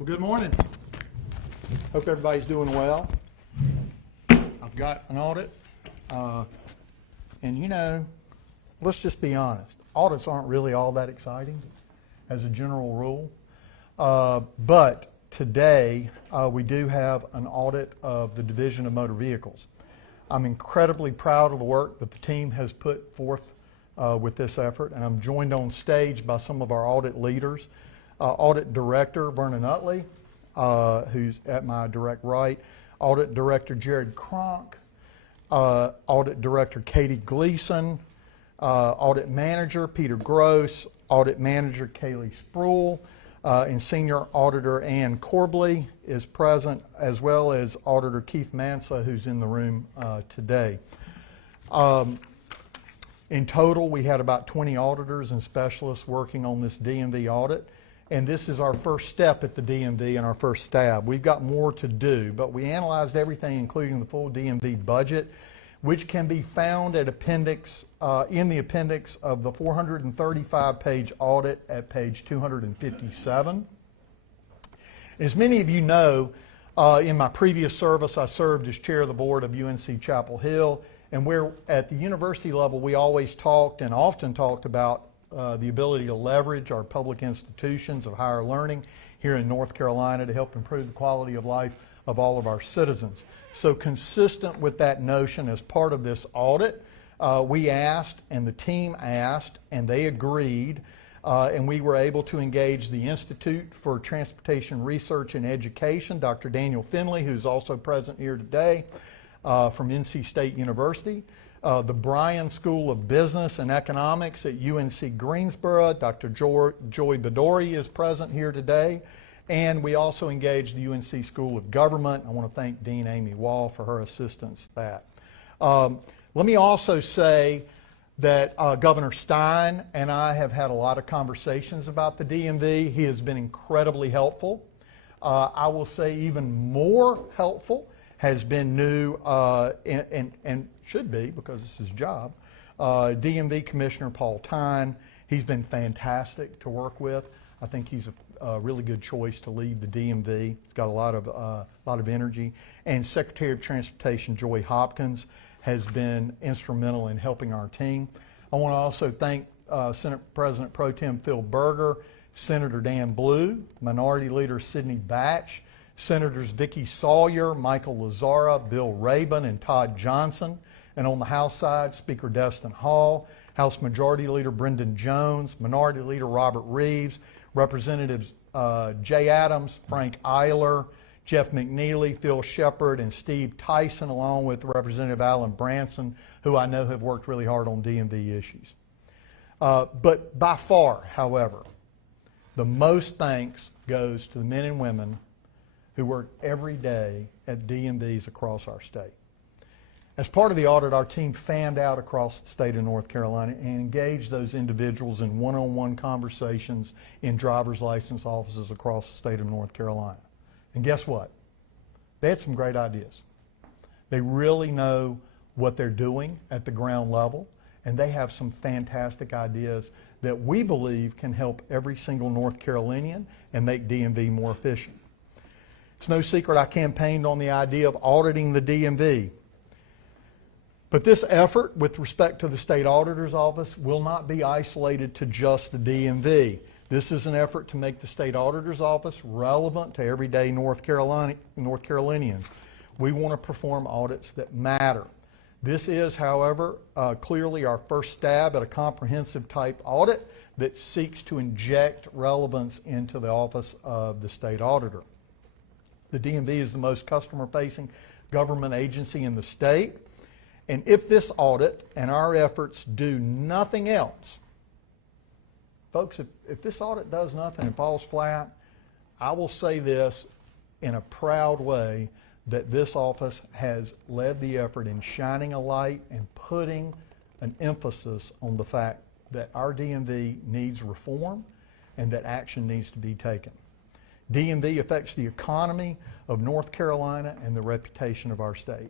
Well, good morning. Hope everybody's doing well. I've got an audit, and you know, let's just be honest. Audits aren't really all that exciting as a general rule, but today we do have an audit of the Division of Motor Vehicles. I'm incredibly proud of the work that the team has put forth with this effort, and I'm joined on stage by some of our audit leaders. Audit Director Vernon Utley, who's at my direct right, Audit Director Jared Cronk, Audit Director Katie Gleason, Audit Manager Peter Gross, Audit Manager Kaylee Sproul, and Senior Auditor Ann Corbley is present, as well as Auditor Keith Mansa, who's in the room today. In total, we had about 20 auditors and specialists working on this DMV audit. And this is our first step at the DMV and our first stab. We've got more to do, but we analyzed everything, including the full DMV budget, which can be found at appendix, in the appendix of the 435-page audit at page 257. As many of you know, in my previous service, I served as chair of the board of UNC Chapel Hill, and where at the university level, we always talked and often talked about the ability to leverage our public institutions of higher learning here in North Carolina to help improve the quality of life of all of our citizens. So consistent with that notion, as part of this audit, we asked and the team asked and they agreed, and we were able to engage the Institute for Transportation Research and Education, Dr. Daniel Finley, who's also present here today from NC State University, the Bryan School of Business and Economics at UNC Greensboro. Dr. Joy Bedori is present here today. And we also engaged the UNC School of Government. I want to thank Dean Amy Wall for her assistance with that. Let me also say that Governor Stein and I have had a lot of conversations about the DMV. He has been incredibly helpful. I will say even more helpful has been new and should be, because it's his job, DMV Commissioner Paul Tyne. He's been fantastic to work with. I think he's a really good choice to lead the DMV. He's got a lot of energy. And Secretary of Transportation Joy Hopkins has been instrumental in helping our team. I want to also thank Senate President Pro Tem Phil Berger, Senator Dan Blue, Minority Leader Sidney Batch, Senators Vicki Sawyer, Michael Lazzara, Bill Rabin, and Todd Johnson. And on the House side, Speaker Destin Hall, House Majority Leader Brendan Jones, Minority Leader Robert Reeves, Representatives Jay Adams, Frank Eiler, Jeff McNeely, Phil Shepard, and Steve Tyson, along with Representative Alan Branson, who I know have worked really hard on DMV issues. But by far, however, the most thanks goes to the men and women who work every day at DMVs across our state. As part of the audit, our team fanned out across the state of North Carolina and engaged those individuals in one-on-one conversations in driver's license offices across the state of North Carolina. And guess what? They had some great ideas. They really know what they're doing at the ground level, and they have some fantastic ideas that we believe can help every single North Carolinian and make DMV more efficient. It's no secret I campaigned on the idea of auditing the DMV. But this effort with respect to the State Auditor's Office will not be isolated to just the DMV. This is an effort to make the State Auditor's Office relevant to everyday North Carolinians. We want to perform audits that matter. This is, however, clearly our first stab at a comprehensive type audit that seeks to inject relevance into the office of the State Auditor. The DMV is the most customer-facing government agency in the state. And if this audit and our efforts do nothing else, folks, if this audit does nothing and falls flat, I will say this in a proud way, that this office has led the effort in shining a light and putting an emphasis on the fact that our DMV needs reform and that action needs to be taken. DMV affects the economy of North Carolina and the reputation of our state.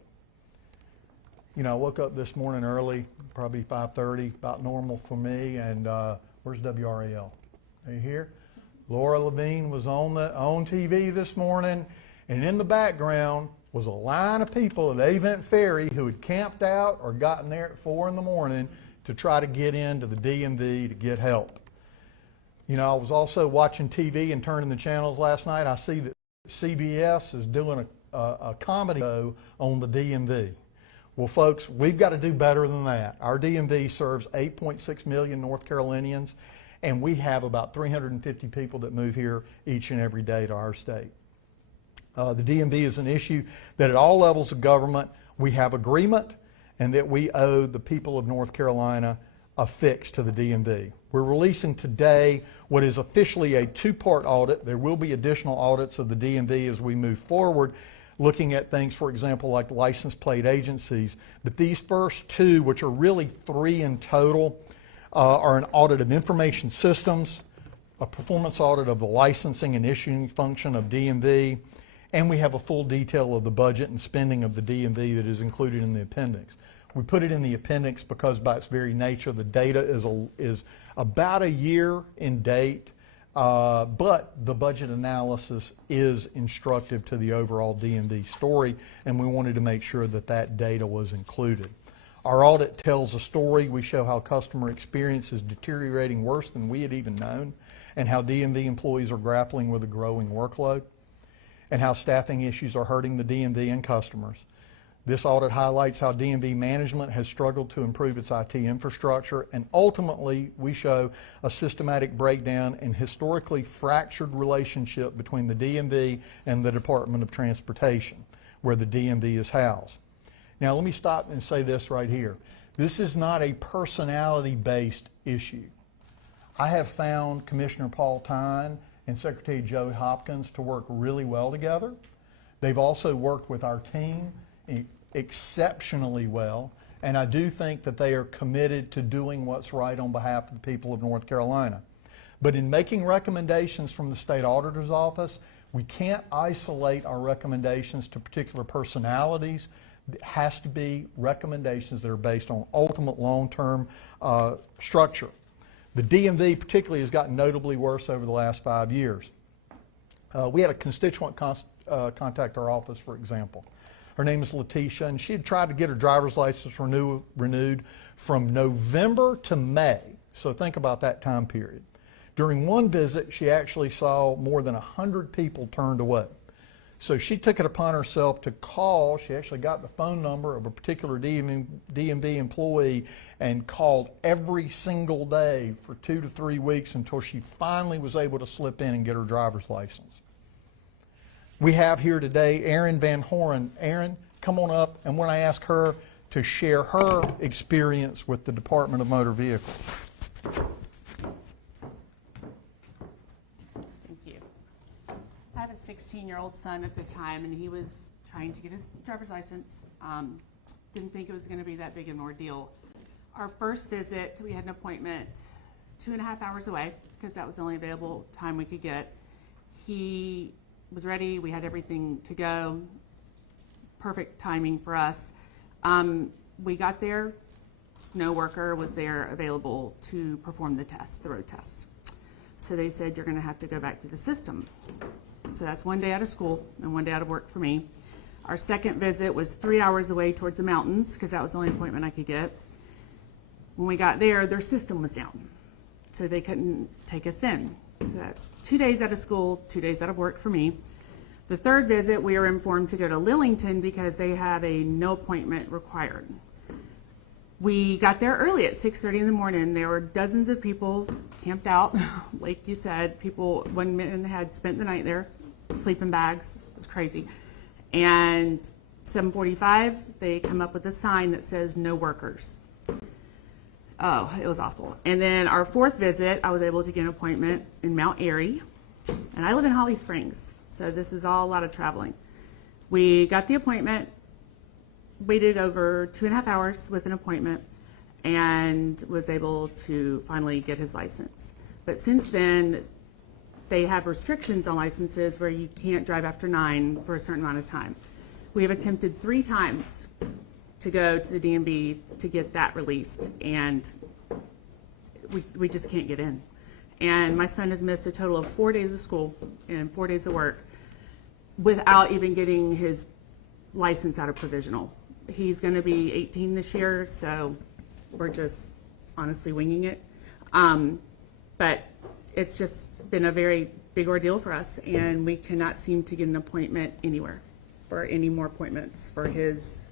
You know, I woke up this morning early, probably 5:30, about normal for me, and where's WRAL? Are you here? Laura Levine was on TV this morning, and in the background was a line of people at Avent Ferry who had camped out or gotten there at 4 in the morning to try to get into the DMV to get help. You know, I was also watching TV and turning the channels last night. I see that CBS is doing a comedy show on the DMV. Well, folks, we've got to do better than that. Our DMV serves 8.6 million North Carolinians, and we have about 350 people that move here each and every day to our state. The DMV is an issue that at all levels of government we have agreement, and that we owe the people of North Carolina a fix to the DMV. We're releasing today what is officially a two-part audit. There will be additional audits of the DMV as we move forward, looking at things, for example, like license plate agencies. But these first two, which are really three in total, are an audit of information systems, a performance audit of the licensing and issuing function of DMV, and we have a full detail of the budget and spending of the DMV that is included in the appendix. We put it in the appendix because by its very nature, the data is about a year in date, but the budget analysis is instructive to the overall DMV story, and we wanted to make sure that that data was included. Our audit tells a story. We show how customer experience is deteriorating worse than we had even known, and how DMV employees are grappling with a growing workload, and how staffing issues are hurting the DMV and customers. This audit highlights how DMV management has struggled to improve its IT infrastructure, and ultimately we show a systematic breakdown and historically fractured relationship between the DMV and the Department of Transportation, where the DMV is housed. Now let me stop and say this right here. This is not a personality-based issue. I have found Commissioner Paul Tyne and Secretary Joe Hopkins to work really well together. They've also worked with our team exceptionally well, and I do think that they are committed to doing what's right on behalf of the people of North Carolina. But in making recommendations from the State Auditor's Office, we can't isolate our recommendations to particular personalities. It has to be recommendations that are based on ultimate long-term structure. The DMV particularly has gotten notably worse over the last 5 years. We had a constituent contact our office, for example. Her name is Letitia, and she had tried to get her driver's license renewed from November to May. So think about that time period. During one visit, she actually saw more than 100 people turned away. So she took it upon herself to call. She actually got the phone number of a particular DMV employee and called every single day for 2 to 3 weeks until she finally was able to slip in and get her driver's license. We have here today Erin Van Horen. Erin, come on up, and when I ask her to share her experience with the Department of Motor Vehicles. Thank you. I had a 16-year-old son at the time, and he was trying to get his driver's license. Didn't think it was going to be that big of an ordeal. Our first visit, we had an appointment 2.5 hours away because that was the only available time we could get. He was ready. We had everything to go. Perfect timing for us. We got there. No worker was there available to perform the test, the road test. So they said, you're going to have to go back to the system. So that's 1 day out of school and 1 day out of work for me. Our second visit was 3 hours away towards the mountains because that was the only appointment I could get. When we got there, their system was down. So they couldn't take us in. So that's 2 days out of school, 2 days out of work for me. The third visit, we were informed to go to Lillington because they have a no appointment required. We got there early at 6:30 in the morning. There were dozens of people camped out. Like you said, people, one man had spent the night there, sleeping bags. It was crazy. And 7:45, they come up with a sign that says no workers. Oh, it was awful. And then our fourth visit, I was able to get an appointment in Mount Airy. And I live in Holly Springs, so this is all a lot of traveling. We got the appointment, waited over 2.5 hours with an appointment, and was able to finally get his license. But since then, they have restrictions on licenses where you can't drive after 9 for a certain amount of time. We have attempted 3 times to go to the DMV to get that released, and we just can't get in. And my son has missed a total of 4 days of school and 4 days of work without even getting his license out of provisional. He's going to be 18 this year, so we're just honestly winging it. But it's just been a very big ordeal for us, and we cannot seem to get an appointment anywhere for any more appointments for his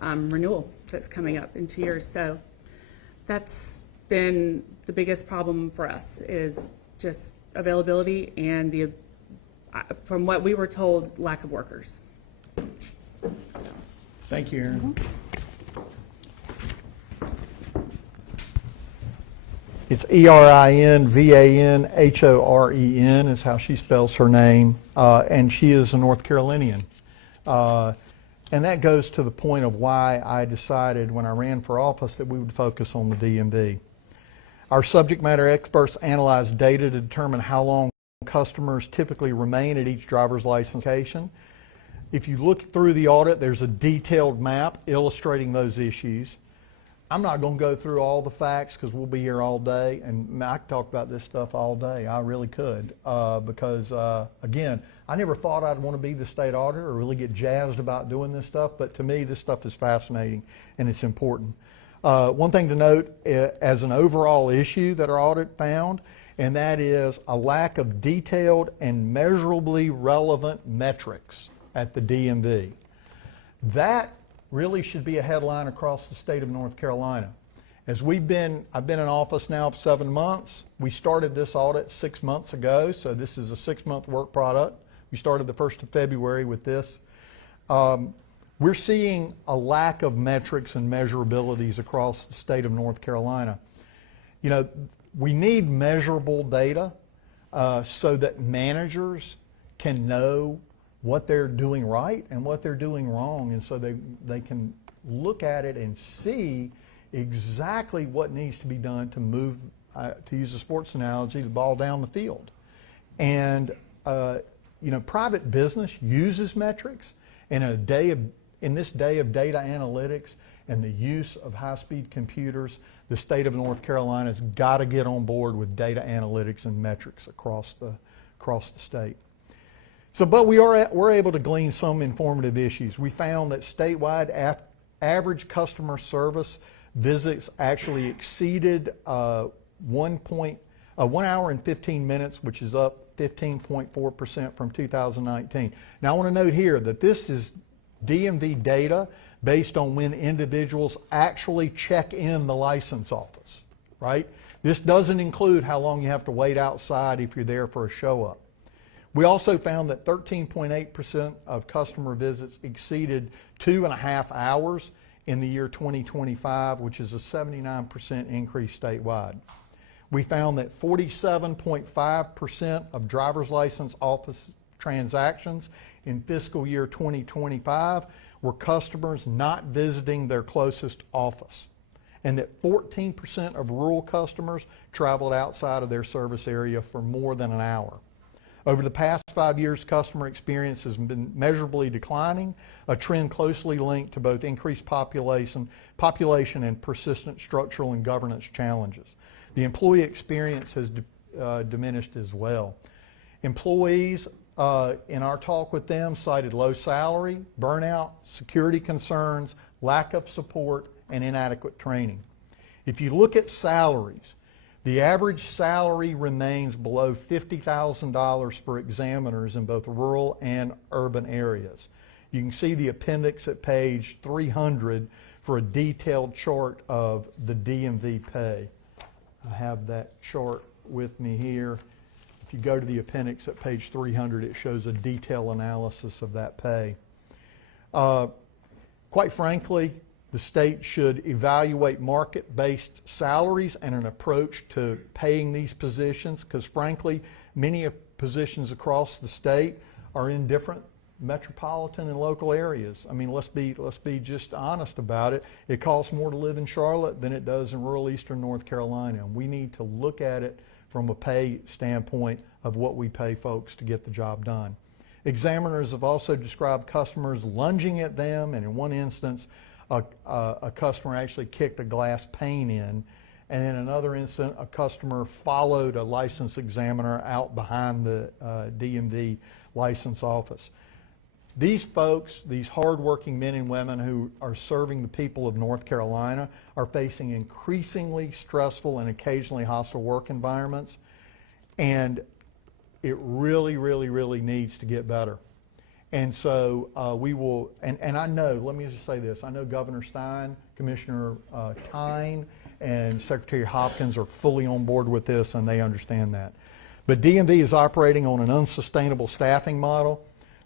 renewal that's coming up in 2 years. So that's been the biggest problem for us, is just availability and the, from what we were told, lack of workers. Thank you, Erin. It's ErinVanHoren is how she spells her name, and she is a North Carolinian. And that goes to the point of why I decided when I ran for office that we would focus on the DMV. Our subject matter experts analyze data to determine how long customers typically remain at each driver's license location. If you look through the audit, there's a detailed map illustrating those issues. I'm not going to go through all the facts because we'll be here all day, and I could talk about this stuff all day. I really could, because again, I never thought I'd want to be the state auditor or really get jazzed about doing this stuff, but to me this stuff is fascinating and it's important. One thing to note as an overall issue that our audit found, and that is a lack of detailed and measurably relevant metrics at the DMV. That really should be a headline across the state of North Carolina. As I've been in office now 7 months. We started this audit 6 months ago, so this is a 6-month work product. We started the 1st of February with this. We're seeing a lack of metrics and measurabilities across the state of North Carolina. You know, we need measurable data so that managers can know what they're doing right and what they're doing wrong, and so they can look at it and see exactly what needs to be done to move, to use a sports analogy, the ball down the field. And you know, private business uses metrics, and in this day of data analytics and the use of high-speed computers, the state of North Carolina's got to get on board with data analytics and metrics across the state. So, but we're able to glean some informative issues. We found that statewide average customer service visits actually exceeded 1 hour and 15 minutes, which is up 15.4% from 2019. Now, I want to note here that this is DMV data based on when individuals actually check in the license office, right? This doesn't include how long you have to wait outside if you're there for a show-up. We also found that 13.8% of customer visits exceeded 2.5 hours in the year 2025, which is a 79% increase statewide. We found that 47.5% of driver's license office transactions in fiscal year 2025 were customers not visiting their closest office, and that 14% of rural customers traveled outside of their service area for more than an hour. Over the past 5 years, customer experience has been measurably declining, a trend closely linked to both increased population and persistent structural and governance challenges. The employee experience has diminished as well. Employees, in our talk with them, cited low salary, burnout, security concerns, lack of support, and inadequate training. If you look at salaries, the average salary remains below $50,000 for examiners in both rural and urban areas. You can see the appendix at page 300 for a detailed chart of the DMV pay. I have that chart with me here. If you go to the appendix at page 300, it shows a detailed analysis of that pay. Quite frankly, the state should evaluate market-based salaries and an approach to paying these positions, because frankly, many positions across the state are in different metropolitan and local areas. I mean, let's be just honest about it. It costs more to live in Charlotte than it does in rural eastern North Carolina, and we need to look at it from a pay standpoint of what we pay folks to get the job done. Examiners have also described customers lunging at them, and in one instance, a customer actually kicked a glass pane in And in another incident, a customer followed a license examiner out behind the DMV license office. These folks, these hardworking men and women who are serving the people of North Carolina, are facing increasingly stressful and occasionally hostile work environments. And it really, really, really needs to get better. And so we will, and I know, let me just say this, I know Governor Stein, Commissioner Tyne, and Secretary Hopkins are fully on board with this, and they understand that. But DMV is operating on an unsustainable staffing model.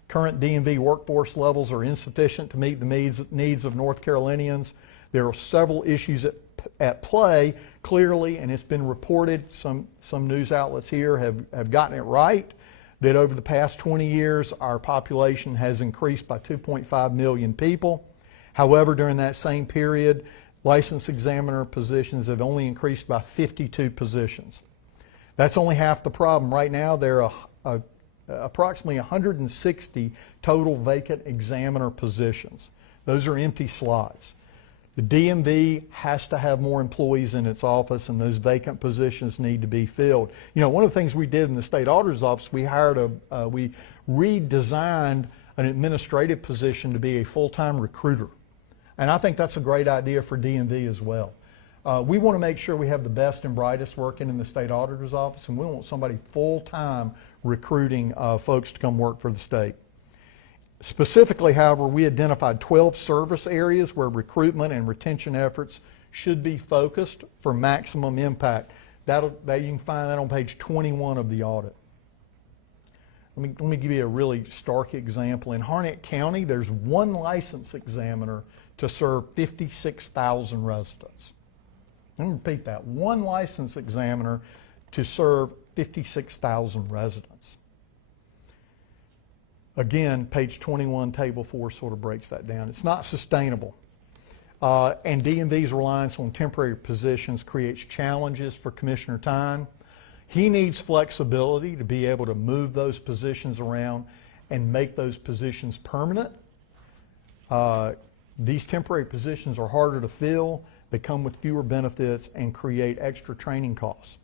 Current DMV workforce levels are insufficient to meet the needs of North Carolinians. There are several issues at play, clearly, and it's been reported, some news outlets here have gotten it right, that over the past 20 years, our population has increased by 2.5 million people. However, during that same period, license examiner positions have only increased by 52 positions. That's only half the problem. Right now, there are approximately 160 total vacant examiner positions. Those are empty slots. The DMV has to have more employees in its office, and those vacant positions need to be filled. You know, one of the things we did in the state auditor's office, we redesigned an administrative position to be a full-time recruiter. And I think that's a great idea for DMV as well. We want to make sure we have the best and brightest working in the state auditor's office, and we want somebody full-time recruiting folks to come work for the state. Specifically, however, we identified 12 service areas where recruitment and retention efforts should be focused for maximum impact. You can find that on page 21 of the audit. Let me give you a really stark example. In Harnett County, there's one license examiner to serve 56,000 residents. Let me repeat that. One license examiner to serve 56,000 residents. Again, page 21, table 4 sort of breaks that down. It's not sustainable. And DMV's reliance on temporary positions creates challenges for Commissioner Tyne. He needs flexibility to be able to move those positions around and make those positions permanent. These temporary positions are harder to fill. They come with fewer benefits and create extra training costs.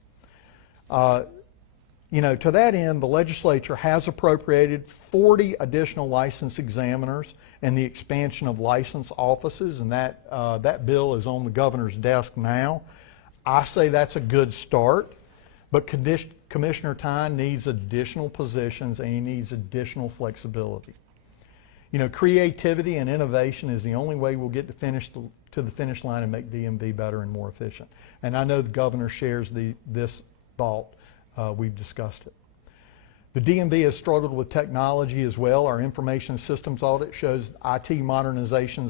You know, to that end, the legislature has appropriated 40 additional license examiners and the expansion of license offices, and that bill is on the governor's desk now. I say that's a good start, but Commissioner Tyne needs additional positions and he needs additional flexibility. You know, creativity and innovation is the only way we'll get to the finish line and make DMV better and more efficient. And I know the governor shares this thought. We've discussed it. The DMV has struggled with technology as well. Our information systems audit shows IT modernization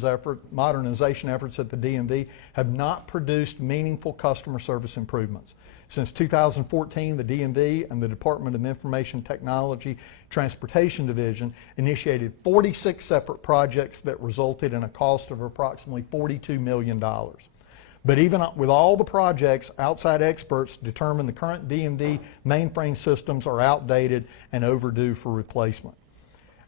efforts at the DMV have not produced meaningful customer service improvements. Since 2014, the DMV and the Department of Information Technology Transportation Division initiated 46 separate projects that resulted in a cost of approximately $42 million. But even with all the projects, outside experts determine the current DMV mainframe systems are outdated and overdue for replacement.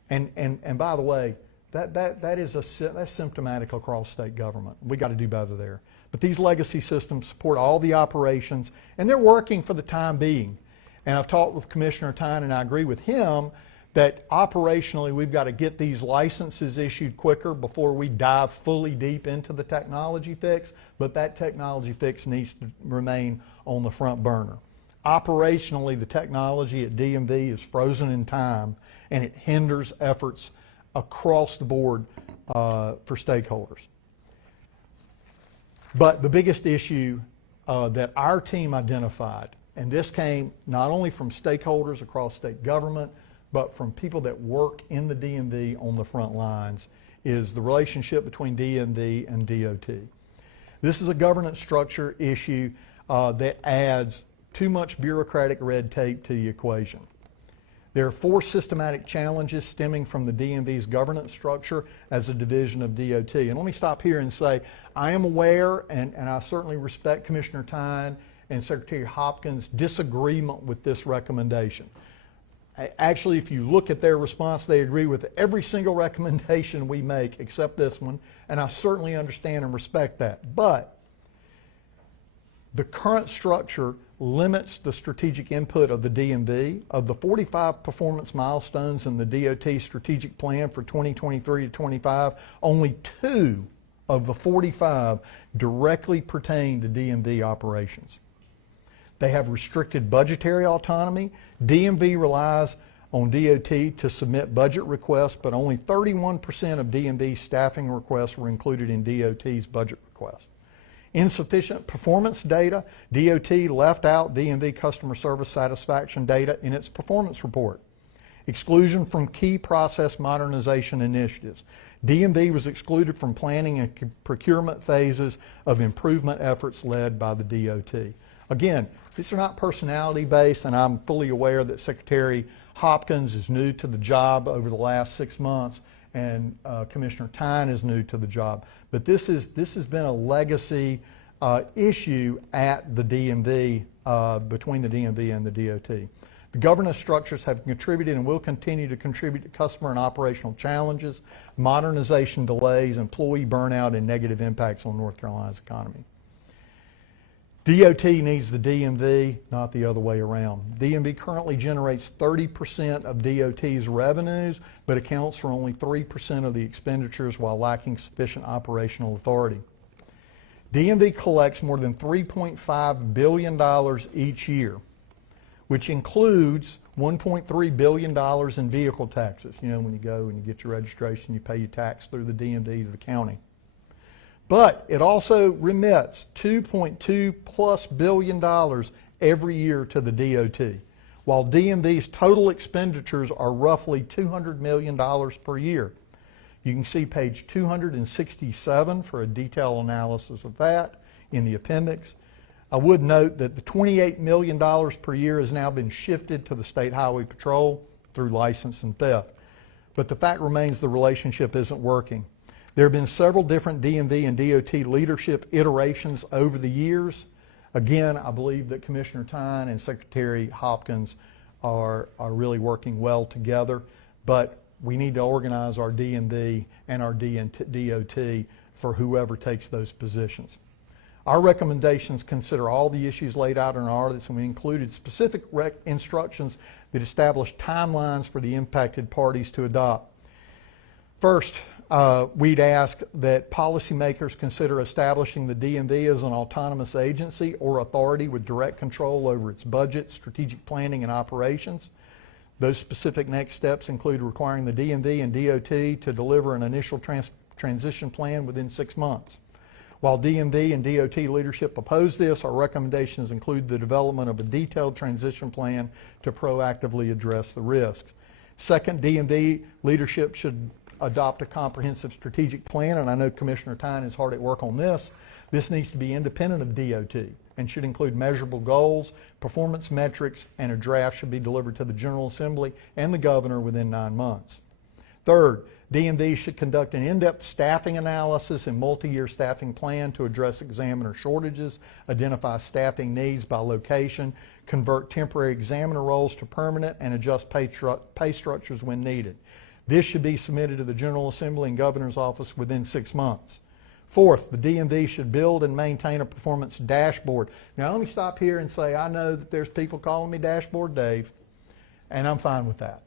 And by the way, that's symptomatic across state government. We got to do better there. But these legacy systems support all the operations, and they're working for the time being. And I've talked with Commissioner Tyne, and I agree with him that operationally we've got to get these licenses issued quicker before we dive fully deep into the technology fix, but that technology fix needs to remain on the front burner. Operationally, the technology at DMV is frozen in time, and it hinders efforts across the board for stakeholders. But the biggest issue that our team identified, and this came not only from stakeholders across state government, but from people that work in the DMV on the front lines, is the relationship between DMV and DOT. This is a governance structure issue that adds too much bureaucratic red tape to the equation. There are 4 systematic challenges stemming from the DMV's governance structure as a division of DOT. And let me stop here and say, I am aware, and I certainly respect Commissioner Tyne and Secretary Hopkins' disagreement with this recommendation. Actually, if you look at their response, they agree with every single recommendation we make except this one, and I certainly understand and respect that. But The current structure limits the strategic input of the DMV. Of the 45 performance milestones in the DOT strategic plan for 2023 to 25, only 2 of the 45 directly pertain to DMV operations. They have restricted budgetary autonomy. DMV relies on DOT to submit budget requests, but only 31% of DMV's staffing requests were included in DOT's budget request. Insufficient performance data. DOT left out DMV customer service satisfaction data in its performance report. Exclusion from key process modernization initiatives. DMV was excluded from planning and procurement phases of improvement efforts led by the DOT. Again, these are not personality based, and I'm fully aware that Secretary Hopkins is new to the job over the last 6 months, and Commissioner Tyne is new to the job. But this has been a legacy issue at the DMV, between the DMV and the DOT. The governance structures have contributed and will continue to contribute to customer and operational challenges, modernization delays, employee burnout, and negative impacts on North Carolina's economy. DOT needs the DMV, not the other way around. DMV currently generates 30% of DOT's revenues, but accounts for only 3% of the expenditures while lacking sufficient operational authority. DMV collects more than $3.5 billion each year, which includes $1.3 billion in vehicle taxes. You know, when you go and you get your registration, you pay your tax through the DMV to the county. But it also remits $2.2+ billion every year to the DOT, while DMV's total expenditures are roughly $200 million per year. You can see page 267 for a detailed analysis of that in the appendix. I would note that the $28 million per year has now been shifted to the State Highway Patrol through license and theft. But the fact remains the relationship isn't working. There have been several different DMV and DOT leadership iterations over the years. Again, I believe that Commissioner Tyne and Secretary Hopkins are really working well together, but we need to organize our DMV and our DOT for whoever takes those positions. Our recommendations consider all the issues laid out in our audits, and we included specific instructions that establish timelines for the impacted parties to adopt. First, we'd ask that policymakers consider establishing the DMV as an autonomous agency or authority with direct control over its budget, strategic planning, and operations. Those specific next steps include requiring the DMV and DOT to deliver an initial transition plan within 6 months. While DMV and DOT leadership oppose this, our recommendations include the development of a detailed transition plan to proactively address the risks. Second, DMV leadership should adopt a comprehensive strategic plan, and I know Commissioner Tyne is hard at work on this. This needs to be independent of DOT and should include measurable goals, performance metrics, and a draft should be delivered to the General Assembly and the Governor within 9 months. Third, DMV should conduct an in-depth staffing analysis and multi-year staffing plan to address examiner shortages, identify staffing needs by location, convert temporary examiner roles to permanent, and adjust pay structures when needed. This should be submitted to the General Assembly and Governor's Office within 6 months. Fourth, the DMV should build and maintain a performance dashboard. Now let me stop here and say I know that there's people calling me Dashboard Dave, and I'm fine with that,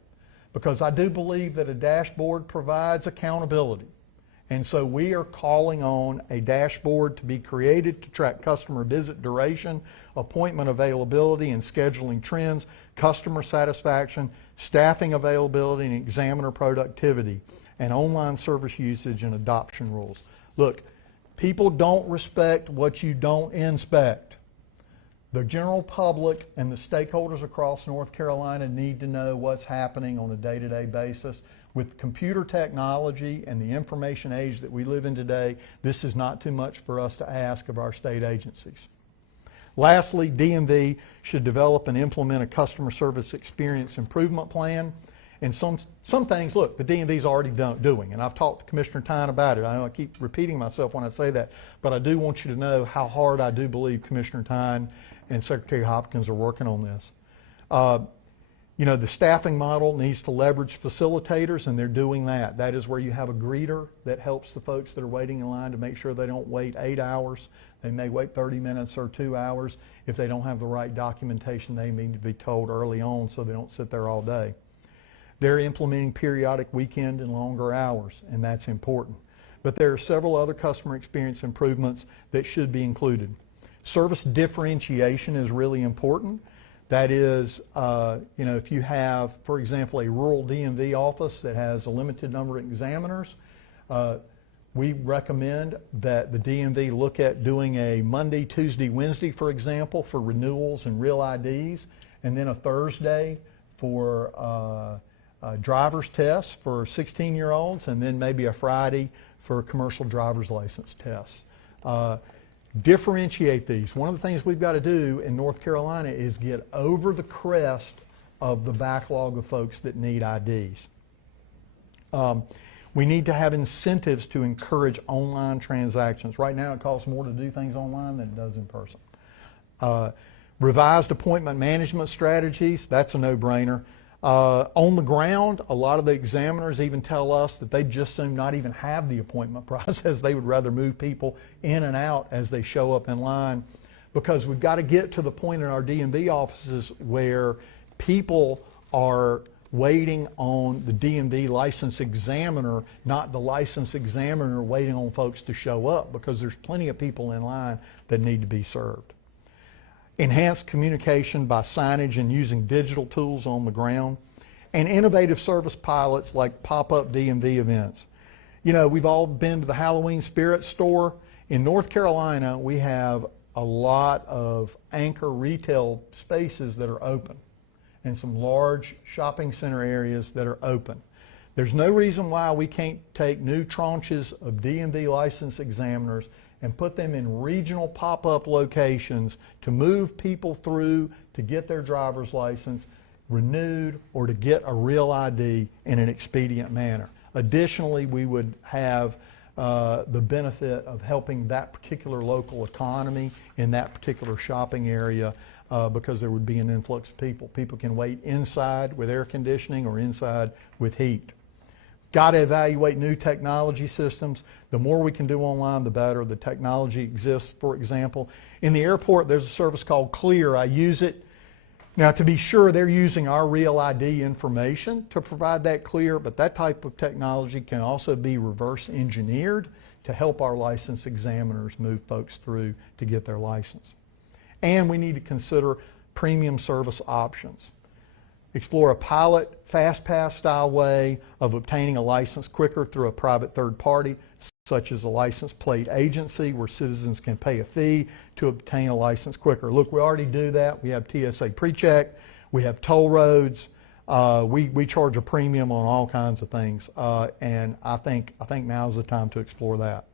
because I do believe that a dashboard provides accountability. And so we are calling on a dashboard to be created to track customer visit duration, appointment availability and scheduling trends, customer satisfaction, staffing availability and examiner productivity, and online service usage and adoption rules. Look, people don't respect what you don't inspect. The general public and the stakeholders across North Carolina need to know what's happening on a day-to-day basis. With computer technology and the information age that we live in today, this is not too much for us to ask of our state agencies. Lastly, DMV should develop and implement a customer service experience improvement plan. And some things, look, the DMV is already doing, and I've talked to Commissioner Tyne about it. I know I keep repeating myself when I say that, but I do want you to know how hard I do believe Commissioner Tyne and Secretary Hopkins are working on this. You know, the staffing model needs to leverage facilitators, and they're doing that. That is where you have a greeter that helps the folks that are waiting in line to make sure they don't wait 8 hours. They may wait 30 minutes or 2 hours. If they don't have the right documentation, they need to be told early on so they don't sit there all day. They're implementing periodic weekend and longer hours, and that's important. But there are several other customer experience improvements that should be included. Service differentiation is really important. That is, you know, if you have, for example, a rural DMV office that has a limited number of examiners, we recommend that the DMV look at doing a Monday, Tuesday, Wednesday, for example, for renewals and real IDs, and then a Thursday for driver's tests for 16-year-olds, and then maybe a Friday for commercial driver's license tests. Differentiate these. One of the things we've got to do in North Carolina is get over the crest of the backlog of folks that need IDs. We need to have incentives to encourage online transactions. Right now it costs more to do things online than it does in person. Revised appointment management strategies, that's a no-brainer. On the ground, a lot of the examiners even tell us that they just soon not even have the appointment process. They would rather move people in and out as they show up in line, because we've got to get to the point in our DMV offices where people are waiting on the DMV license examiner, not the license examiner waiting on folks to show up, because there's plenty of people in line that need to be served. Enhanced communication by signage and using digital tools on the ground, and innovative service pilots like pop-up DMV events. You know, we've all been to the Halloween Spirit store. In North Carolina, we have a lot of anchor retail spaces that are open and some large shopping center areas that are open. There's no reason why we can't take new tranches of DMV license examiners and put them in regional pop-up locations to move people through to get their driver's license renewed or to get a real ID in an expedient manner. Additionally, we would have the benefit of helping that particular local economy in that particular shopping area because there would be an influx of people. People can wait inside with air conditioning or inside with heat. Got to evaluate new technology systems. The more we can do online, the better. The technology exists, for example. In the airport, there's a service called Clear. I use it. Now, to be sure, they're using our real ID information to provide that Clear, but that type of technology can also be reverse engineered to help our license examiners move folks through to get their license. And we need to consider premium service options. Explore a pilot, FastPass style way of obtaining a license quicker through a private third party, such as a license plate agency where citizens can pay a fee to obtain a license quicker. Look, we already do that. We have TSA PreCheck, we have toll roads, we charge a premium on all kinds of things, and I think now is the time to explore that.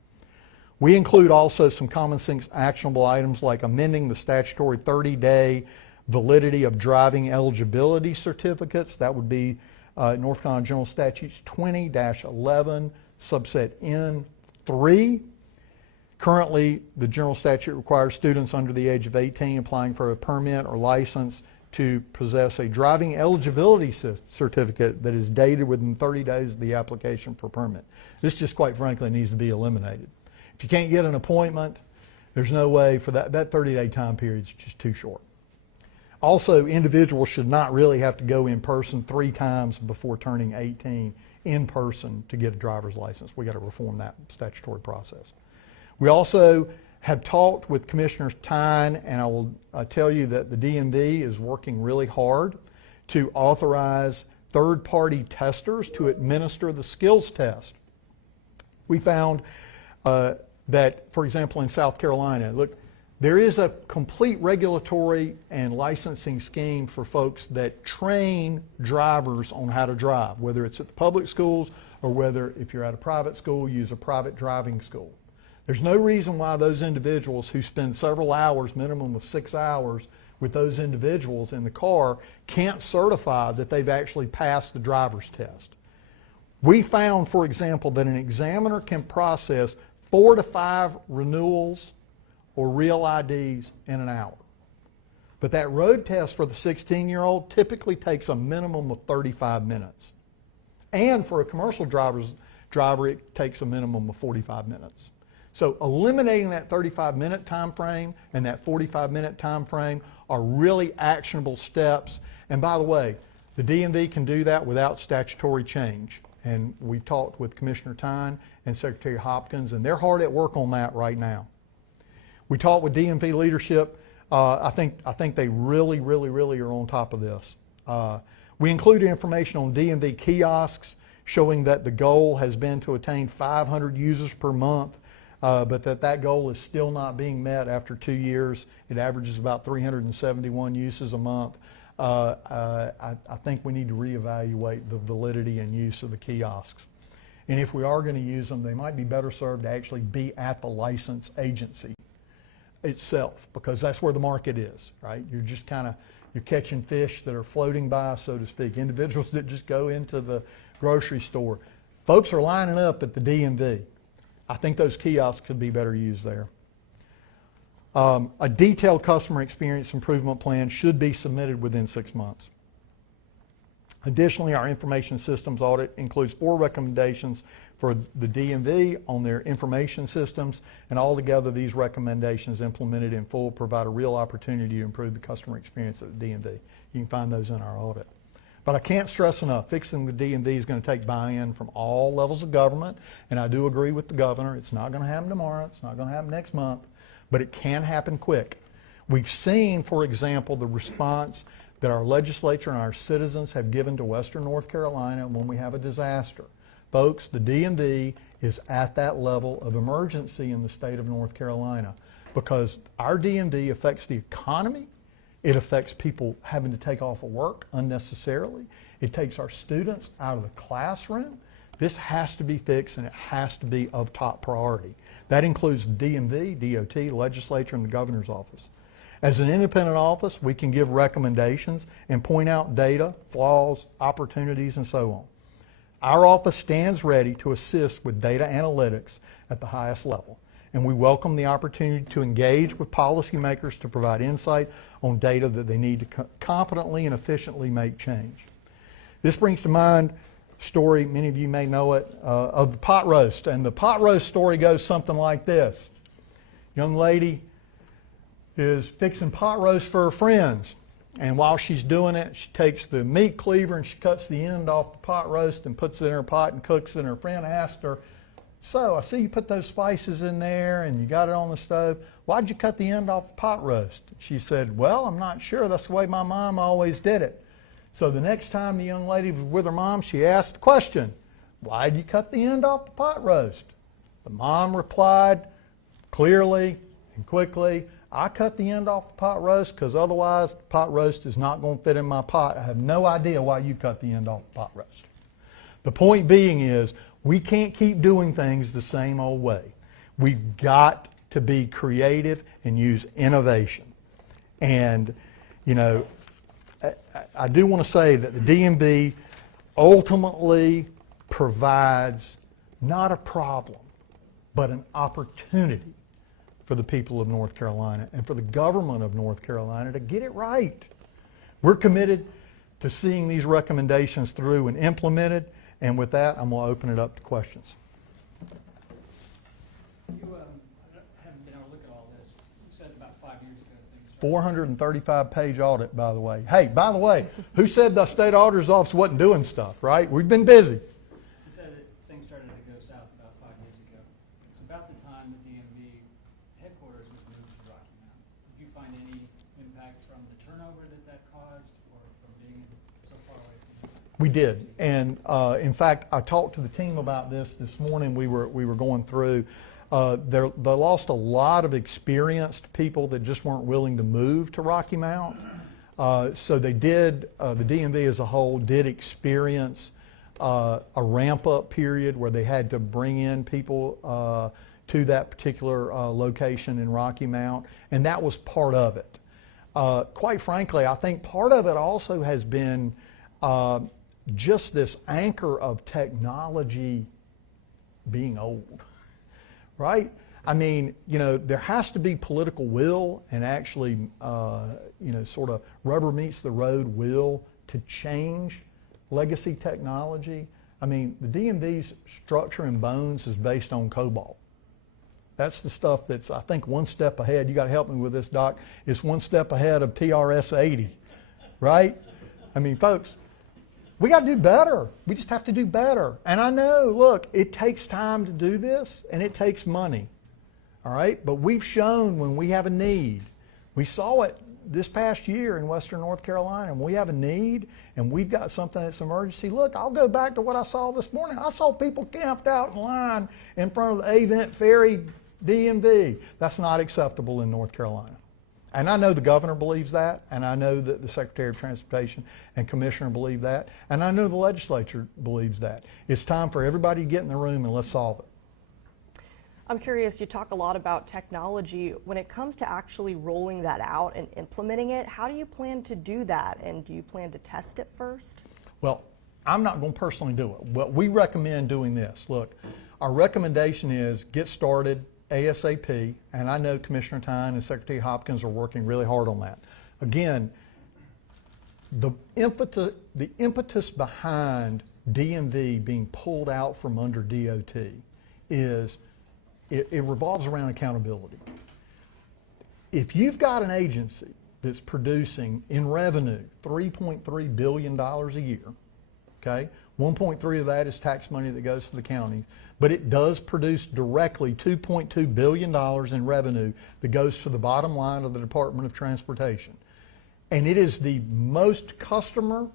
We include also some common sense actionable items like amending the statutory 30-day validity of driving eligibility certificates. That would be North Carolina General Statutes 20-11, subset N3. Currently, the general statute requires students under the age of 18 applying for a permit or license to possess a driving eligibility certificate that is dated within 30 days of the application for permit. This just quite frankly needs to be eliminated. If you can't get an appointment, there's no way for that 30-day time period is just too short. Also, individuals should not really have to go in person 3 times before turning 18 in person to get a driver's license. We got to reform that statutory process. We also have talked with Commissioner Tyne, and I will tell you that the DMV is working really hard to authorize third-party testers to administer the skills test. We found that, for example, in South Carolina, look, there is a complete regulatory and licensing scheme for folks that train drivers on how to drive, whether it's at the public schools or whether if you're at a private school, use a private driving school. There's no reason why those individuals who spend several hours, minimum of 6 hours, with those individuals in the car can't certify that they've actually passed the driver's test. We found, for example, that an examiner can process 4 to 5 renewals or real IDs in an hour. But that road test for the 16-year-old typically takes a minimum of 35 minutes. And for a commercial driver, it takes a minimum of 45 minutes. So eliminating that 35-minute time frame and that 45-minute time frame are really actionable steps. And by the way, the DMV can do that without statutory change. And we've talked with Commissioner Tyne and Secretary Hopkins, and they're hard at work on that right now. We talked with DMV leadership. I think they really are on top of this. We included information on DMV kiosks showing that the goal has been to attain 500 users per month, but that goal is still not being met after 2 years. It averages about 371 uses a month. I think we need to reevaluate the validity and use of the kiosks. And if we are going to use them, they might be better served to actually be at the license agency itself, because that's where the market is, right? You're just you're catching fish that are floating by, so to speak. Individuals that just go into the grocery store. Folks are lining up at the DMV. I think those kiosks could be better used there. A detailed customer experience improvement plan should be submitted within 6 months. Additionally, our information systems audit includes 4 recommendations for the DMV on their information systems, and altogether these recommendations implemented in full provide a real opportunity to improve the customer experience at the DMV. You can find those in our audit. But I can't stress enough, fixing the DMV is going to take buy-in from all levels of government, and I do agree with the governor. It's not going to happen tomorrow. It's not going to happen next month, but it can happen quick. We've seen, for example, the response that our legislature and our citizens have given to Western North Carolina when we have a disaster. Folks, the DMV is at that level of emergency in the state of North Carolina because our DMV affects the economy. It affects people having to take off of work unnecessarily. It takes our students out of the classroom. This has to be fixed, and it has to be of top priority. That includes DMV, DOT, legislature, and the governor's office. As an independent office, we can give recommendations and point out data, flaws, opportunities, and so on. Our office stands ready to assist with data analytics at the highest level, and we welcome the opportunity to engage with policymakers to provide insight on data that they need to competently and efficiently make change. This brings to mind a story, many of you may know it, of the pot roast. And the pot roast story goes something like this. Young lady is fixing pot roast for her friends. And while she's doing it, she takes the meat cleaver and she cuts the end off the pot roast and puts it in her pot and cooks it. And her friend asked her, "So, I see you put those spices in there and you got it on the stove. Why'd you cut the end off the pot roast?" She said, "Well, I'm not sure. That's the way my mom always did it." So the next time the young lady was with her mom, she asked the question, "Why'd you cut the end off the pot roast?" The mom replied clearly and quickly, "I cut the end off the pot roast because otherwise the pot roast is not going to fit in my pot. I have no idea why you cut the end off the pot roast." The point being is, we can't keep doing things the same old way. We've got to be creative and use innovation. And, you know, I do want to say that the DMV ultimately provides not a problem, but an opportunity for the people of North Carolina and for the government of North Carolina to get it right. We're committed to seeing these recommendations through and implemented. And with that, I'm going to open it up to questions. You haven't been able to look at all this. You said about 5 years ago things started. 435-page audit, by the way. Hey, by the way, who said the state auditor's office wasn't doing stuff, right? We've been busy. You said that things started to go south about 5 years ago. It's about the time the DMV headquarters was moved to Rocky Mount. Did you find any impact from the turnover that caused or from being so far away from it? We did, and in fact, I talked to the team about this morning. We were going through. They lost a lot of experienced people that just weren't willing to move to Rocky Mount. So they did. The DMV as a whole did experience a ramp-up period where they had to bring in people to that particular location in Rocky Mount, and that was part of it. Quite frankly, I think part of it also has been just this anchor of technology being old, right? I mean, you know, there has to be political will and actually, you know, sort of rubber meets the road will to change legacy technology. I mean, the DMV's structure and bones is based on COBOL. That's the stuff that's, I think, one step ahead. You got to help me with this, Doc. It's one step ahead of TRS 80, right? I mean, folks, we got to do better. We just have to do better. And I know, look, it takes time to do this, and it takes money, all right? But we've shown when we have a need. We saw it this past year in Western North Carolina. When we have a need and we've got something that's emergency, look, I'll go back to what I saw this morning. I saw people camped out in line in front of the Avent Ferry DMV. That's not acceptable in North Carolina. And I know the governor believes that, and I know that the Secretary of Transportation and Commissioner believe that, and I know the legislature believes that. It's time for everybody to get in the room and let's solve it. I'm curious, you talk a lot about technology. When it comes to actually rolling that out and implementing it, how do you plan to do that? And do you plan to test it first? Well, I'm not going to personally do it, but we recommend doing this. Look, our recommendation is get started ASAP, and I know Commissioner Tyne and Secretary Hopkins are working really hard on that. Again, the impetus behind DMV being pulled out from under DOT is it revolves around accountability. If you've got an agency that's producing in revenue $3.3 billion a year, okay, 1.3 of that is tax money that goes to the county, but it does produce directly $2.2 billion in revenue that goes to the bottom line of the Department of Transportation. And it is the most customer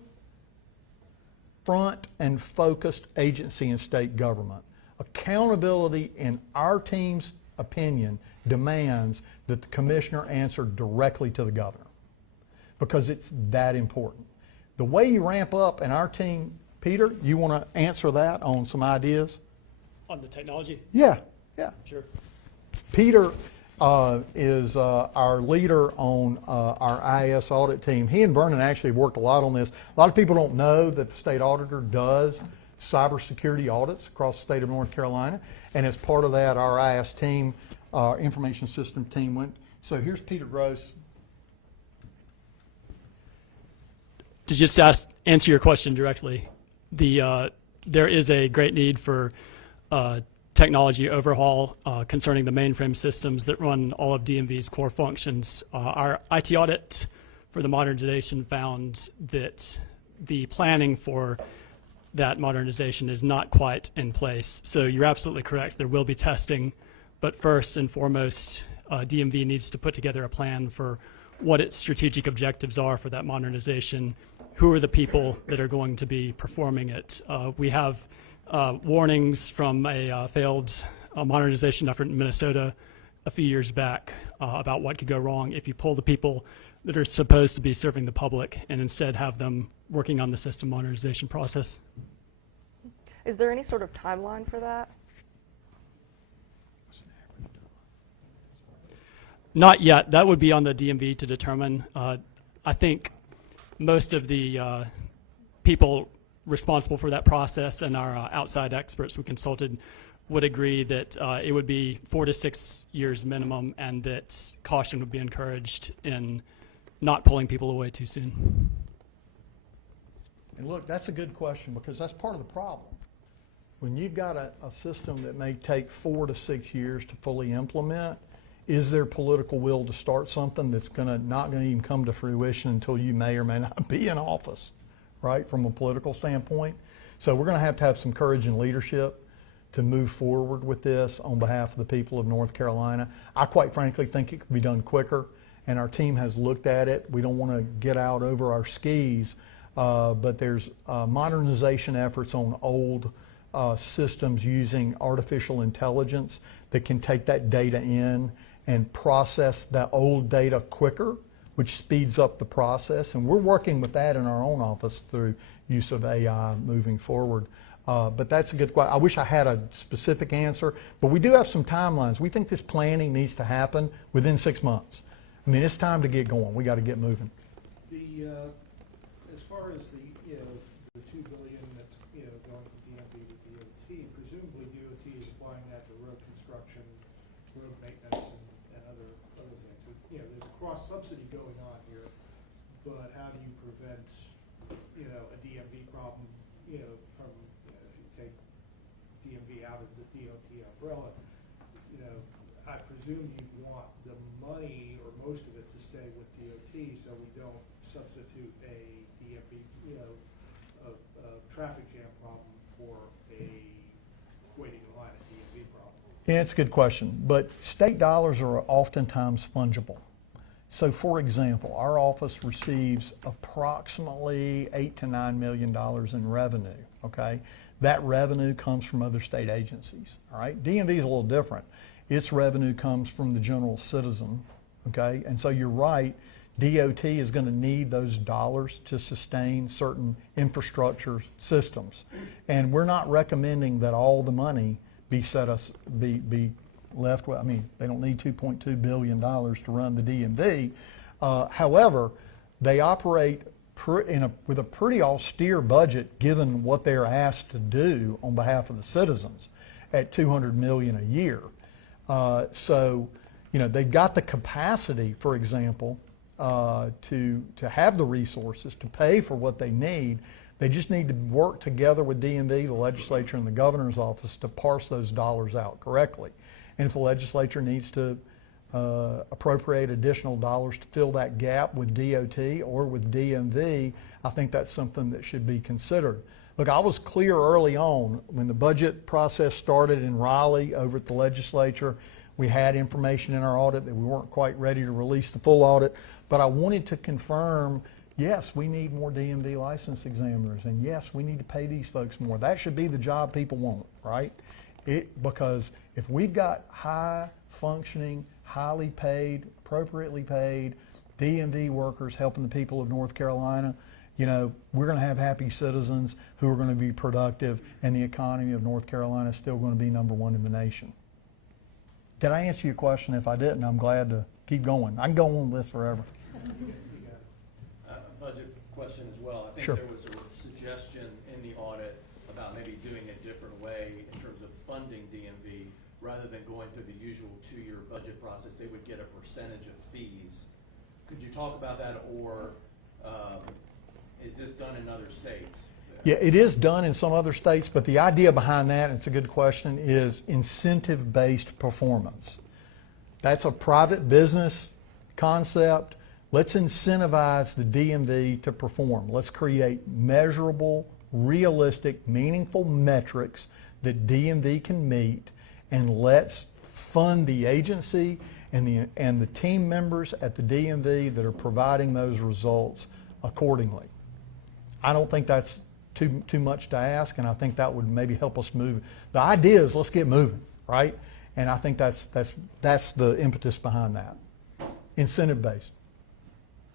front and focused agency in state government. Accountability, in our team's opinion, demands that the commissioner answer directly to the governor because it's that important. The way you ramp up, and our team, Peter, you want to answer that on some ideas? On the technology? Yeah. Sure. Peter is our leader on our IS audit team. He and Vernon actually worked a lot on this. A lot of people don't know that the state auditor does cybersecurity audits across the state of North Carolina, and as part of that, our IS team, information system team went. So here's Peter Gross. To just answer your question directly, there is a great need for technology overhaul concerning the mainframe systems that run all of DMV's core functions. Our IT audit for the modernization found that the planning for that modernization is not quite in place. So you're absolutely correct. There will be testing, but first and foremost, DMV needs to put together a plan for what its strategic objectives are for that modernization. Who are the people that are going to be performing it? We have warnings from a failed modernization effort in Minnesota a few years back about what could go wrong if you pull the people that are supposed to be serving the public and instead have them working on the system modernization process. Is there any sort of timeline for that? Not yet. That would be on the DMV to determine. I think most of the people responsible for that process and our outside experts we consulted would agree that it would be 4 to 6 years minimum, and that caution would be encouraged in not pulling people away too soon. And look, that's a good question because that's part of the problem. When you've got a system that may take 4 to 6 years to fully implement, is there political will to start something that's not going to even come to fruition until you may or may not be in office, right, from a political standpoint? So we're going to have some courage and leadership to move forward with this on behalf of the people of North Carolina. I quite frankly think it could be done quicker, and our team has looked at it. We don't want to get out over our skis, but there's modernization efforts on old systems using artificial intelligence that can take that data in and process that old data quicker, which speeds up the process. And we're working with that in our own office through use of AI moving forward. But that's a good question. I wish I had a specific answer, but we do have some timelines. We think this planning needs to happen within 6 months. I mean, it's time to get going. We got to get moving. As far as the $2 billion that's going from DMV to DOT, presumably DOT is applying that to road construction road maintenance and other things. So, you know, there's a cross subsidy going on here, but how do you prevent, you know, a DMV problem, you know, from, you know, if you take DMV out of the DOT umbrella, you know, I presume you'd want the money or most of it to stay with DOT so we don't substitute a DMV, you know, a traffic jam problem for a waiting in line at DMV problem. Yeah, it's a good question, but state dollars are oftentimes fungible. So for example, our office receives approximately $8 to $9 million in revenue, okay? That revenue comes from other state agencies, all right? DMV is a little different. Its revenue comes from the general citizen, okay? And so you're right, DOT is going to need those dollars to sustain certain infrastructure systems. And we're not recommending that all the money be left with. I mean, they don't need $2.2 billion to run the DMV. However, they operate with a pretty austere budget given what they're asked to do on behalf of the citizens at $200 million a year. So, you know, they've got the capacity, for example, to have the resources to pay for what they need. They just need to work together with DMV, the legislature, and the governor's office to parse those dollars out correctly. And if the legislature needs to appropriate additional dollars to fill that gap with DOT or with DMV, I think that's something that should be considered. Look, I was clear early on when the budget process started in Raleigh over at the legislature. We had information in our audit that we weren't quite ready to release the full audit, but I wanted to confirm, yes, we need more DMV license examiners, and yes, we need to pay these folks more. That should be the job people want, right? Because if we've got high functioning, highly paid, appropriately paid DMV workers helping the people of North Carolina, you know, we're going to have happy citizens who are going to be productive, and the economy of North Carolina is still going to be #1 in the nation. Did I answer your question? If I didn't, I'm glad to keep going. I can go on with this forever. Budget question as well. I think Sure. there was a suggestion in the audit about maybe doing a different way in terms of funding DMV. Rather than going through the usual 2-year budget process, they would get a percentage of fees. Could you talk about that, or is this done in other states? Yeah, it is done in some other states, but the idea behind that, and it's a good question, is incentive-based performance. That's a private business concept. Let's incentivize the DMV to perform. Let's create measurable, realistic, meaningful metrics that DMV can meet, and let's fund the agency and the team members at the DMV that are providing those results accordingly. I don't think that's too much to ask, and I think that would maybe help us move. The idea is let's get moving, right? And I think that's the impetus behind that. Incentive-based.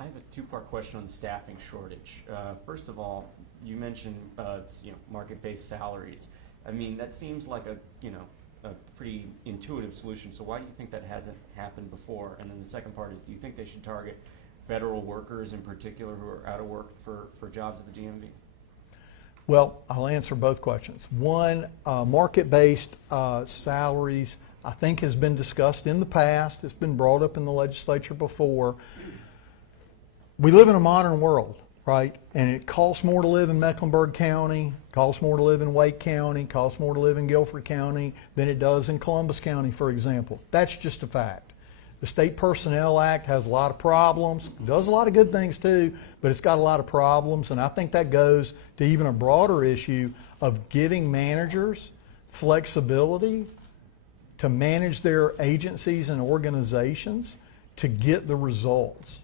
I have a two-part question on the staffing shortage. First of all, you mentioned market-based salaries. I mean, that seems like a pretty intuitive solution. So why do you think that hasn't happened before? And then the second part is, do you think they should target federal workers in particular who are out of work for jobs at the DMV? Well, I'll answer both questions. One, market-based salaries, I think, has been discussed in the past. It's been brought up in the legislature before. We live in a modern world, right? And it costs more to live in Mecklenburg County, costs more to live in Wake County, costs more to live in Guilford County than it does in Columbus County, for example. That's just a fact. The State Personnel Act has a lot of problems, does a lot of good things too, but it's got a lot of problems, and I think that goes to even a broader issue of giving managers flexibility to manage their agencies and organizations to get the results.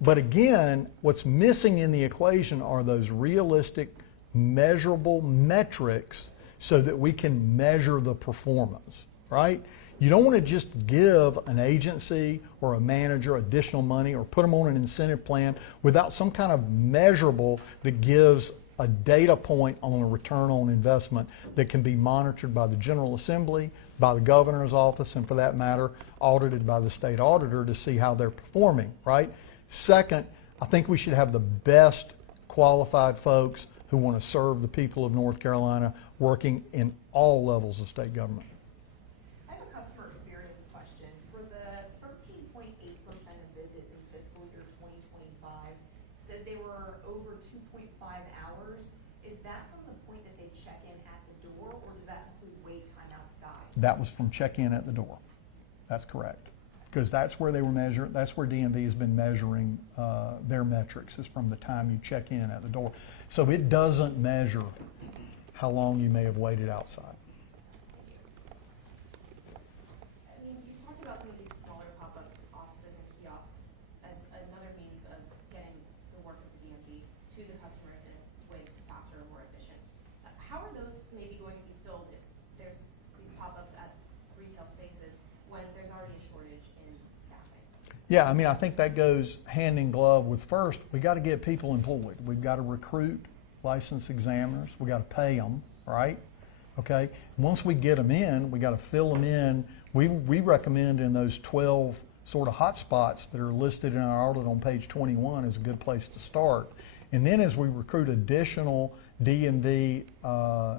But again, what's missing in the equation are those realistic, measurable metrics so that we can measure the performance, right? You don't want to just give an agency or a manager additional money or put them on an incentive plan without some kind of measurable that gives a data point on a return on investment that can be monitored by the General Assembly, by the governor's office, and for that matter, audited by the state auditor to see how they're performing, right? Second, I think we should have the best qualified folks who want to serve the people of North Carolina working in all levels of state government. I have a customer experience are over 2.5 hours, is that from the point that they check in at the door, or does that include wait time outside? That was from check-in at the door. That's correct. Because that's where they were measuring, that's where DMV has been measuring their metrics, is from the time you check in at the door. So it doesn't measure how long you may have waited outside. I mean, you talked about some of these smaller pop-up offices and kiosks as another means of getting the work of the DMV to the customers in a way that's faster and more efficient. How are those maybe going to be filled if there's these pop-ups at retail spaces when there's already a shortage in staffing? Yeah, I mean, I think that goes hand in glove with first, we got to get people employed. We've got to recruit licensed examiners. We got to pay them, right? Okay. Once we get them in, we got to fill them in. We recommend in those 12 sort of hot spots that are listed in our audit on page 21 is a good place to start. And then as we recruit additional DMV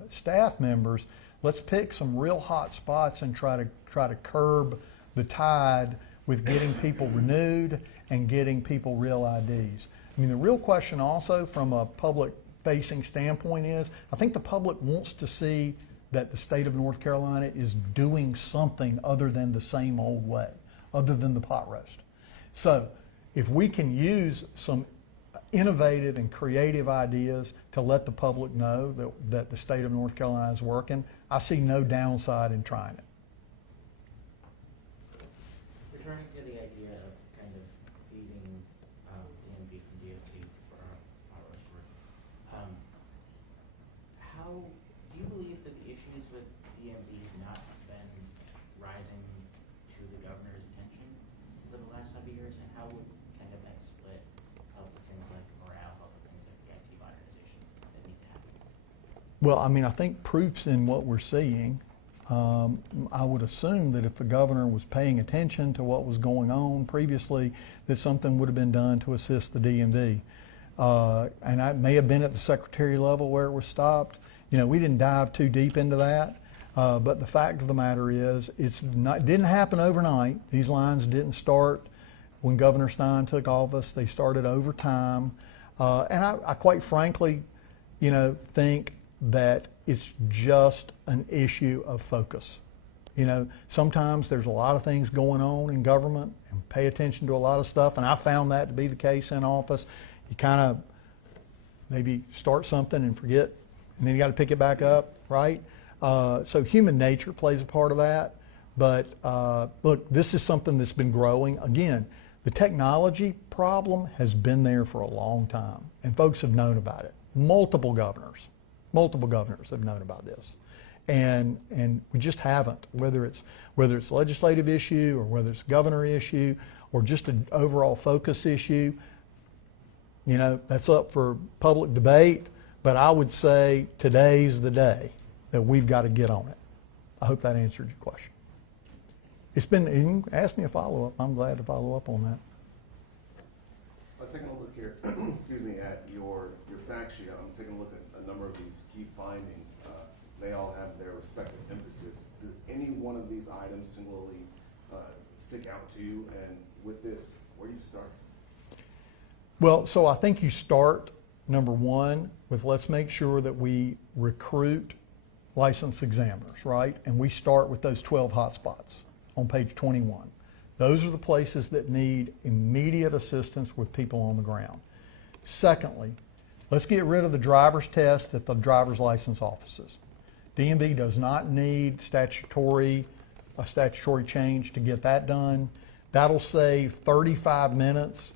staff members, let's pick some real hot spots and try to curb the tide with getting people renewed and getting people real IDs. I mean, the real question also from a public-facing standpoint is, I think the public wants to see that the state of North Carolina is doing something other than the same old way, other than the pot roast. So if we can use some innovative and creative ideas to let the public know that the state of North Carolina is working, I see no downside in trying it. Returning to the idea of kind of leaving DMV from DOT for our roast work, how do you believe that the issues with DMV have not been rising to the governor's attention over the last number of years, and how would kind of that split help with things like morale, help with things like the IT modernization that need to happen? Well, I mean, I think proof's in what we're seeing. I would assume that if the governor was paying attention to what was going on previously, that something would have been done to assist the DMV. And it may have been at the secretary level where it was stopped. You know, we didn't dive too deep into that. But the fact of the matter is, it didn't happen overnight. These lines didn't start when Governor Stein took office. They started over time. And I quite frankly, you know, think that it's just an issue of focus. You know, sometimes there's a lot of things going on in government and pay attention to a lot of stuff, and I found that to be the case in office. You kind of maybe start something and forget, and then you got to pick it back up, right? So human nature plays a part of that. But look, this is something that's been growing. Again, the technology problem has been there for a long time, and folks have known about it. Multiple governors have known about this, and we just haven't. Whether it's a legislative issue or whether it's a governor issue or just an overall focus issue, you know, that's up for public debate. But I would say today's the day that we've got to get on it. I hope that answered your question. It's been, you can ask me a follow-up. I'm glad to follow up on that. Taking a look here, excuse me, at your fact sheet, I'm taking a look at a number of these key findings. They all have their respective emphasis. Does any one of these items similarly stick out to you? And with this, where do you start? Well, so I think you start, number one, with let's make sure that we recruit licensed examiners, right? And we start with those 12 hotspots on page 21. Those are the places that need immediate assistance with people on the ground. Secondly, let's get rid of the driver's test at the driver's license offices. DMV does not need a statutory change to get that done. That'll save 35 minutes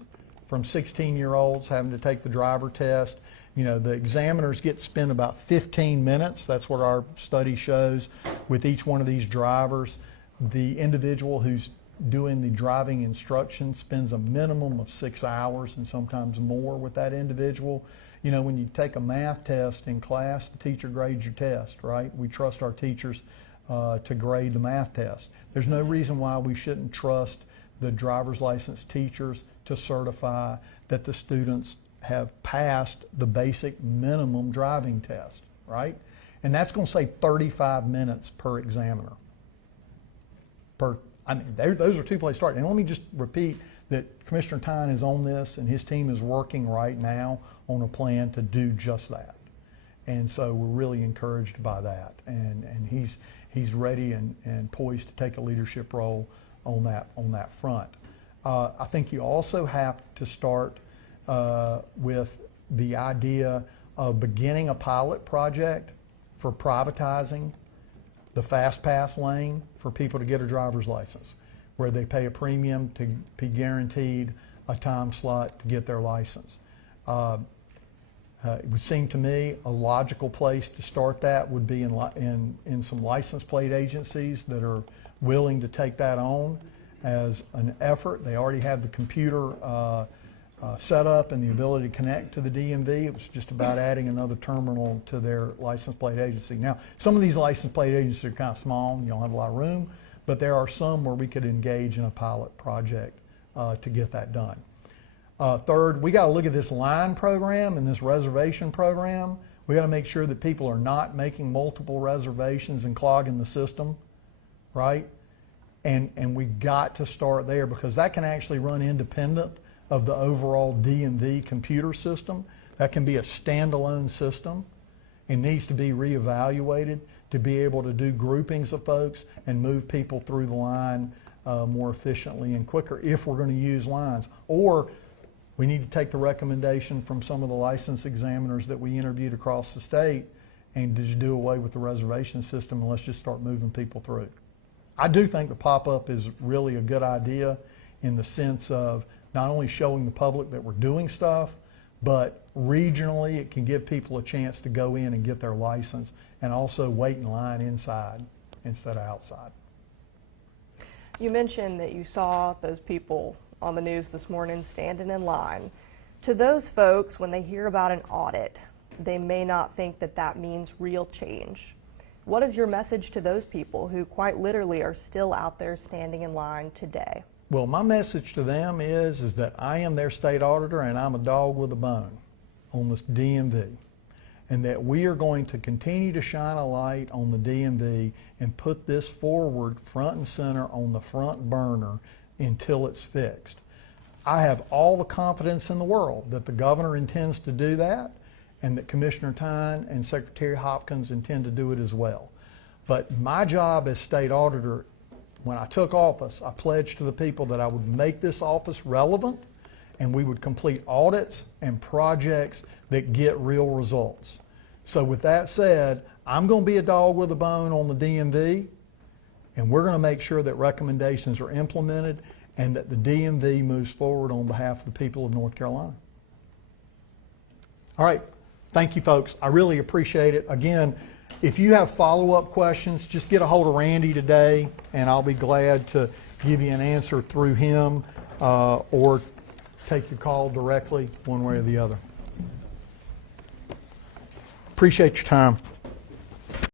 from 16-year-olds having to take the driver test. You know, the examiners get to spend about 15 minutes. That's what our study shows with each one of these drivers. The individual who's doing the driving instruction spends a minimum of 6 hours and sometimes more with that individual. You know, when you take a math test in class, the teacher grades your test, right? We trust our teachers to grade the math test. There's no reason why we shouldn't trust the driver's license teachers to certify that the students have passed the basic minimum driving test, right? And that's going to save 35 minutes per examiner. I mean, those are two places to start. And let me just repeat that Commissioner Tyne is on this, and his team is working right now on a plan to do just that. And so we're really encouraged by that. And he's ready and poised to take a leadership role on that front. I think you also have to start with the idea of beginning a pilot project for privatizing the fast pass lane for people to get a driver's license, where they pay a premium to be guaranteed a time slot to get their license. It would seem to me a logical place to start that would be in some license plate agencies that are willing to take that on as an effort. They already have the computer set up and the ability to connect to the DMV. It was just about adding another terminal to their license plate agency. Now, some of these license plate agencies are kind of small, you don't have a lot of room, but there are some where we could engage in a pilot project to get that done. Third, we got to look at this line program and this reservation program. We got to make sure that people are not making multiple reservations and clogging the system, right? And we got to start there, because that can actually run independent of the overall DMV computer system. That can be a standalone system. It needs to be reevaluated to be able to do groupings of folks and move people through the line more efficiently and quicker if we're going to use lines. Or we need to take the recommendation from some of the license examiners that we interviewed across the state and just do away with the reservation system and let's just start moving people through. I do think the pop-up is really a good idea in the sense of not only showing the public that we're doing stuff, but regionally it can give people a chance to go in and get their license and also wait in line inside instead of outside. You mentioned that you saw those people on the news this morning standing in line. To those folks, when they hear about an audit, they may not think that that means real change. What is your message to those people who quite literally are still out there standing in line today? Well, my message to them is that I am their state auditor and I'm a dog with a bone on this DMV, and that we are going to continue to shine a light on the DMV and put this forward front and center on the front burner until it's fixed. I have all the confidence in the world that the governor intends to do that and that Commissioner Tyne and Secretary Hopkins intend to do it as well. But my job as state auditor, when I took office, I pledged to the people that I would make this office relevant and we would complete audits and projects that get real results. So with that said, I'm going to be a dog with a bone on the DMV, and we're going to make sure that recommendations are implemented and that the DMV moves forward on behalf of the people of North Carolina. All right. Thank you, folks. I really appreciate it. Again, if you have follow-up questions, just get a hold of Randy today, and I'll be glad to give you an answer through him or take your call directly one way or the other. Appreciate your time.